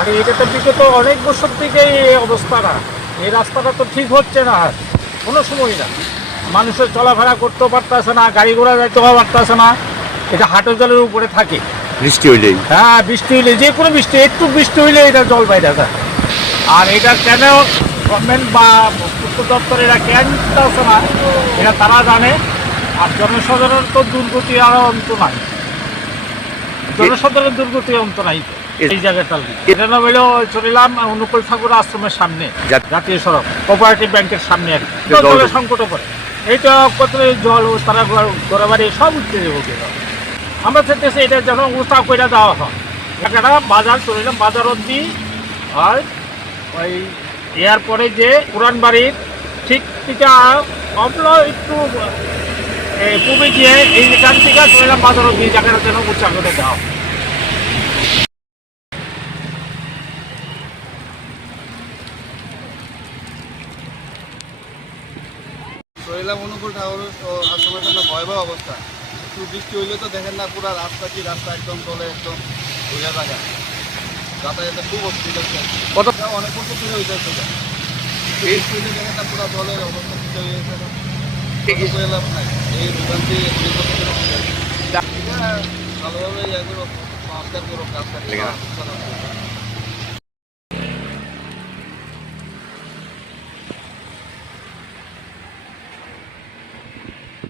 আর এটা তো বিগত অনেক বছর থেকে এই অবস্থাটা, এই রাস্তাটা তো ঠিক হচ্ছে না আর কোনো সময় না। মানুষের চলাফেরা করতেও পারতেছে না, গাড়ি ঘোড়া যাইতেও পারতেছে না। এটা হাঁটু জলের উপরে থাকে বৃষ্টি হইলেই। হ্যাঁ, বৃষ্টি হইলে, যে কোনো বৃষ্টি, একটু বৃষ্টি হইলে এটা জল বাইরে যায়। আর এটা কেন গভর্নমেন্ট বা পূর্ত দপ্তর এরা কেন দিতেছে না, এটা তারা জানে। আর জনসাধারণ তো দুর্গতি আর অন্ত নাই, জনসাধারণ দুর্গতি অন্ত নাই এই জায়গাটা। এটা না হইলেও চলিলাম অনুকূল ঠাকুর আশ্রমের সামনে, জাতীয় সড়ক কোঅপারেটিভ ব্যাংকের সামনে আর কি জলের সংকটও পড়ে। এইটা কত জল তারা ঘরে বাড়ি সব উঠতে দেবো। আমরা চাইতেছি এটা যেন উৎসাহ করে দেওয়া হয়। একটা বাজার চলিলাম, বাজার অব্দি আর ওই এরপরে যে পুরান বাড়ির ঠিক টিকা অবলো একটু পূবে গিয়ে এইখান থেকে চলিলাম বাজার অব্দি, জায়গাটা যেন উৎসাহ করে দেওয়া হয়। শরীরাম অনুকূল ঠাকুর আশ্রমের জন্য ভয়াবহ অবস্থা। একটু বৃষ্টি হইলে তো দেখেন না পুরা রাস্তা, কি রাস্তা একদম চলে, একদম ঘুরে থাকা, যাতায়াতে খুব অসুবিধা হচ্ছে। কতটা অনেক বছর ধরে হয়ে যাচ্ছে, বৃষ্টি হইলে দেখেন না পুরা জলের অবস্থা ঠিক হয়ে গেছে। লাভ নাই, এই দোকানটি ভালোভাবে ইয়ে করো, সংস্কার করো, কাজটা